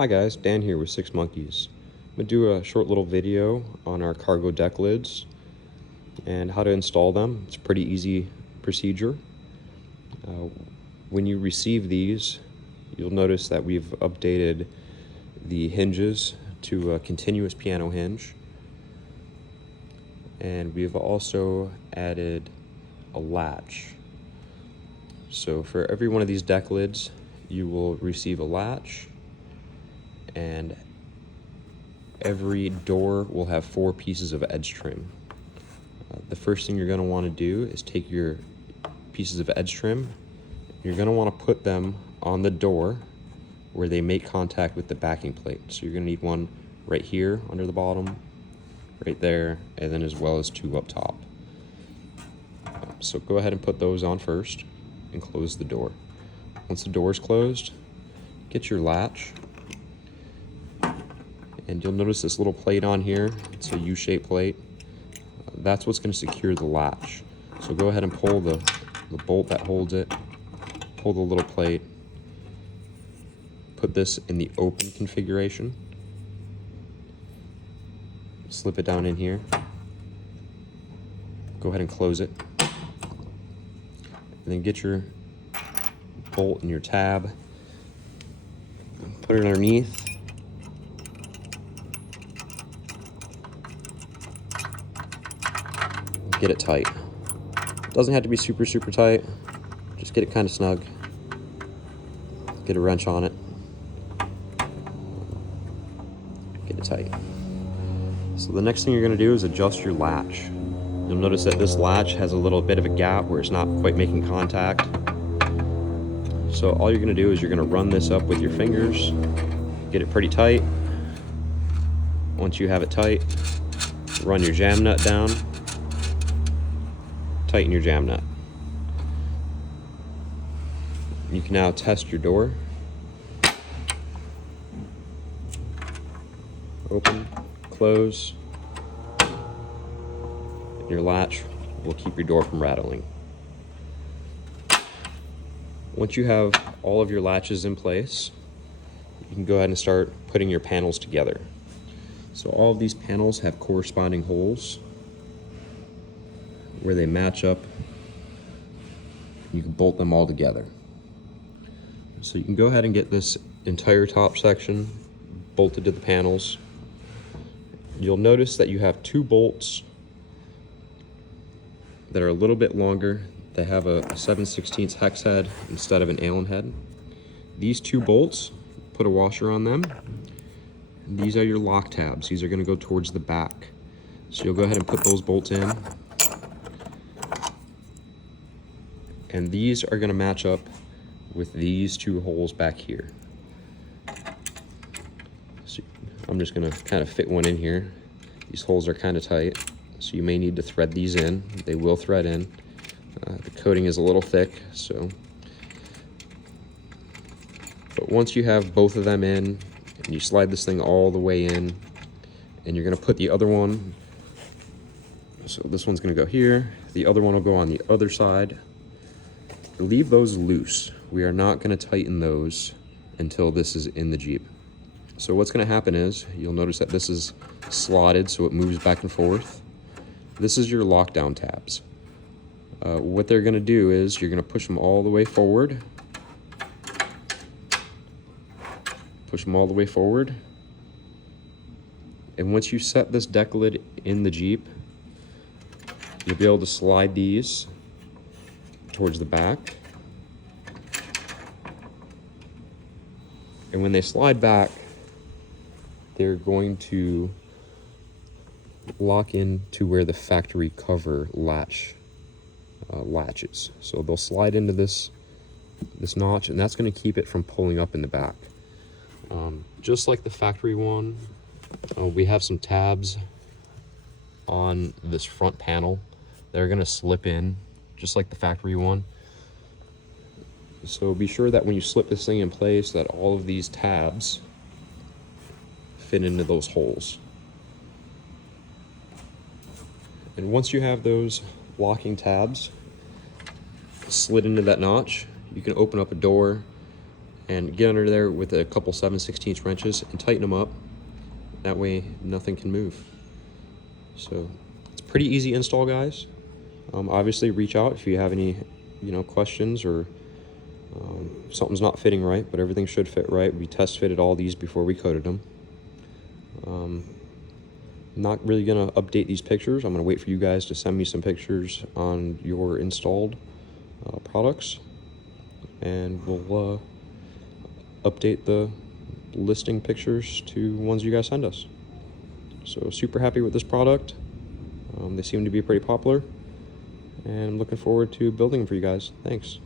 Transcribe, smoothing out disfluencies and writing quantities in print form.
Hi guys, Dan here with Six Monkeys. I'm going to do a short little video on our cargo deck lids and how to install them. It's a pretty easy procedure. When you receive these, you'll notice that we've updated the hinges to a continuous piano hinge, and we've also added a latch. So for every one of these deck lids, you will receive a latch, and every door will have 4 pieces of edge trim. The first thing you're going to want to do is take your pieces of edge trim. You're going to want to put them on the door where they make contact with the backing plate. So you're going to need one right here under the bottom, right there, and then as well as 2 up top. So go ahead and put those on first and close the door. Once the door is closed, get your latch, and you'll notice this little plate on here. It's a U-shaped plate. That's what's going to secure the latch. So go ahead and pull the bolt that holds it, pull the little plate, put this in the open configuration, slip it down in here, go ahead and close it, and then get your bolt and your tab, put it underneath, get it tight. Doesn't have to be super tight, just get it kind of snug. Get a wrench on it, get it tight. So the next thing you're going to do is adjust your latch. You'll notice that this latch has a little bit of a gap where it's not quite making contact. So all you're going to do is you're going to run this up with your fingers, get it pretty tight. Once you have it tight, run your jam nut down, tighten your jam nut. You can now test your door. Open, close. Your latch will keep your door from rattling. Once you have all of your latches in place, you can go ahead and start putting your panels together. So all of these panels have corresponding holes where they match up. You can bolt them all together. So you can go ahead and get this entire top section bolted to the panels. You'll notice that you have 2 bolts that are a little bit longer. They have a 7/16 hex head instead of an Allen head. These 2 bolts, put a washer on them. These are your lock tabs. These are going to go towards the back. So you'll go ahead and put those bolts in. And these are going to match up with these 2 holes back here. So I'm just going to kind of fit one in here. These holes are kind of tight, so you may need to thread these in. They will thread in. The coating is a little thick, but once you have both of them in, and you slide this thing all the way in, and you're going to put the other one, so this one's going to go here, the other one will go on the other side. Leave those loose. We are not going to tighten those until this is in the Jeep. So what's going to happen is, you'll notice that this is slotted so it moves back and forth. This is your lockdown tabs. What they're going to do is you're going to push them all the way forward. Push them all the way forward. And once you set this deck lid in the Jeep, you'll be able to slide these towards the back. And when they slide back, they're going to lock into where the factory cover latches. So they'll slide into this notch, and that's going to keep it from pulling up in the back. Just like the factory one, we have some tabs on this front panel that are going to slip in just like the factory one. So be sure that when you slip this thing in place that all of these tabs fit into those holes. And once you have those locking tabs slid into that notch, you can open up a door and get under there with a couple 7/16 wrenches and tighten them up. That way nothing can move. So it's a pretty easy install, guys. Obviously reach out if you have any questions, or something's not fitting right, but everything should fit right. We test fitted all these before we coated them. I'm not really gonna update these pictures. I'm gonna wait for you guys to send me some pictures on your installed products, and we'll update the listing pictures to ones you guys send us. So super happy with this product. They seem to be pretty popular, and I'm looking forward to building them for you guys. Thanks.